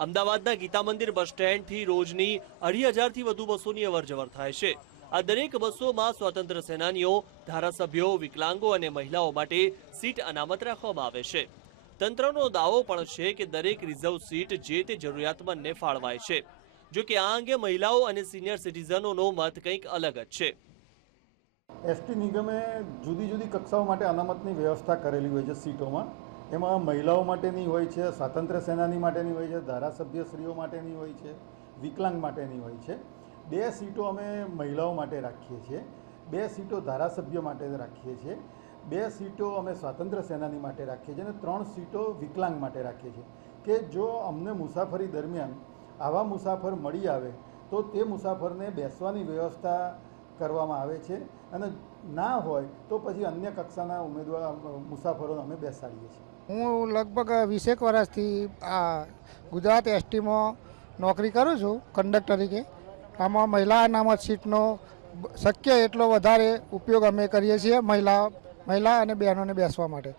અમદાવાદના ગીતા મંદિર બસ સ્ટેન્ડથી રોજની અઢી હજારથી વધુ બસોની અવરજવર થાય છે. આ દરેક બસોમાં સ્વતંત્ર સેનાનીઓ, ધારાસભ્યો, વિકલાંગો અને મહિલાઓ માટે સીટ અનામત રાખવામાં આવે છે. તંત્રનો દાવો પણ છે કે દરેક રિઝર્વ સીટ જે તે જરૂરિયાતમંદને ફાળવાય છે. જો કે આ અંગે મહિલાઓ અને સિનિયર સિટીઝનોનો મત કંઈક અલગ જ છે. એસટી નિગમે જુદી જુદી કક્ષાઓ માટે અનામતની વ્યવસ્થા કરેલી હોય છે સીટોમાં. એમાં મહિલાઓ માટેની હોય છે, સ્વાતંત્ર્ય સેનાની માટેની હોય છે, ધારાસભ્યશ્રીઓ માટેની હોય છે, વિકલાંગ માટેની હોય છે. બે સીટો અમે મહિલાઓ માટે રાખીએ છીએ. બે સીટો ધારાસભ્ય માટે રાખીએ છીએ. બે સીટો અમે સ્વાતંત્ર્ય સેનાની માટે રાખીએ છીએ અને ત્રણ સીટો વિકલાંગ માટે રાખીએ છીએ. કે જો અમને મુસાફરી દરમિયાન આવા મુસાફર મળી આવે, તો તે મુસાફરને બેસવાની વ્યવસ્થા કરવામાં આવે છે અને ના હોય, તો પછી અન્ય કક્ષાના ઉમેદવાર મુસાફરોને અમે બેસાડીએ છીએ. હું લગભગ વીસેક વર્ષથી આ ગુજરાત એસટીમાં નોકરી કરું છું કંડક્ટર તરીકે. આમાં મહિલા અનામત સીટનો શક્ય એટલો વધારે ઉપયોગ અમે કરીએ છીએ મહિલા મહિલા અને બહેનોને બેસવા માટે.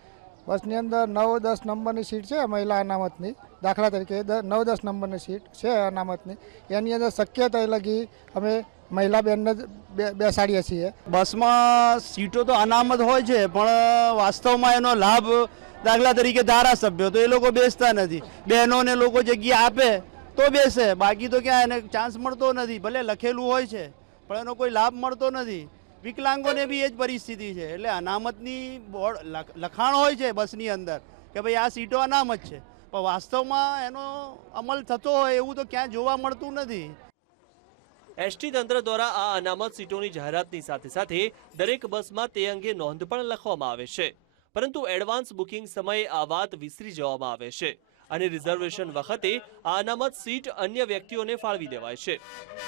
બસની અંદર નવ, દસ નંબરની સીટ છે મહિલા અનામતની. દાખલા તરીકે નવ, દસ નંબરની સીટ છે અનામતની. એની અંદર શક્ય થાય લગી અમે મહિલા બહેનને જ બેસાડીએ છીએ. બસમાં સીટો તો અનામત હોય છે, પણ વાસ્તવમાં એનો લાભ દાખલા તરીકે ધારાસભ્યો, તો એ લોકો બેસતા નથી. બહેનોને લોકો જગ્યા આપે, તો બેસે. બાકી તો ક્યાં એને ચાન્સ મળતો નથી. ભલે લખેલું હોય છે, પણ એનો કોઈ લાભ મળતો નથી. વિકલાંગોને બી એ જ પરિસ્થિતિ છે. એટલે અનામતની બોર્ડ, લખ- લખાણ હોય છે બસની અંદર, કે ભાઈ આ સીટો અનામત છે. પણ વાસ્તવમાં એનો અમલ થતો હોય એવું તો ક્યાં જોવા મળતું નથી. એસટી તંત્ર દ્વારા આ અનામત સીટોની જાહેરાતની સાથે સાથે દરેક બસમાં તે અંગે નોંધ પણ લખવામાં આવે છે. પરંતુ એડવાન્સ બુકિંગ સમયે આ વાત વિસરી જવામાં આવે છે અને રિઝર્વેશન વખતે આ અનામત સીટ અન્ય વ્યક્તિઓને ફાળવી દેવાય છે.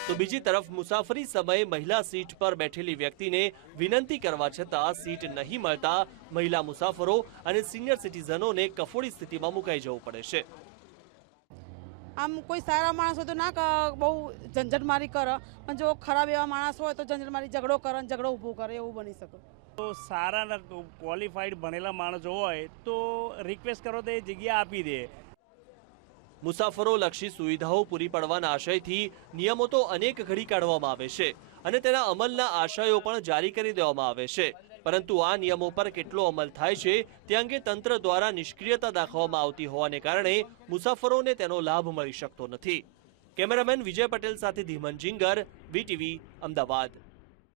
તો બીજી તરફ મુસાફરી સમયે મહિલા સીટ પર બેઠેલી વ્યક્તિને વિનંતી કરવા છતાં સીટ નહીં મળતા મહિલા મુસાફરો અને સિનિયર સિટીઝનોને કફોડી સ્થિતિમાં મુકાઈ જવું પડે છે. આમ કોઈ સારા માણસ હોય તો ના બહુ ઝંઝટમારી કરે. પણ જો ખરાબ એવા માણસ હોય તો ઝંઝટમારી ઝઘડો કરે ઝઘડો ઊભો કરે, એવું બની શકે. તો સારા ક્વોલિફાઈડ ભણેલા માણસો હોય તો રિક્વેસ્ટ કરો તો એ જગ્યા આપી દે. મુસાફરો લક્ષી સુવિધાઓ પૂરી પાડવાના આશયથી નિયમો તો અનેક ઘડી કાઢવામાં આવે છે અને તેના અમલના આશયો પણ જારી કરી દેવામાં આવે છે. પરંતુ આ નિયમો પર કેટલો અમલ થાય છે તે અંગે તંત્ર દ્વારા નિષ્ક્રિયતા દાખવવામાં આવતી હોવાને કારણે મુસાફરોને તેનો લાભ મળી શકતો નથી. કેમેરામેન વિજય પટેલ સાથે ધીમન જિંગર, વીટીવી, અમદાવાદ.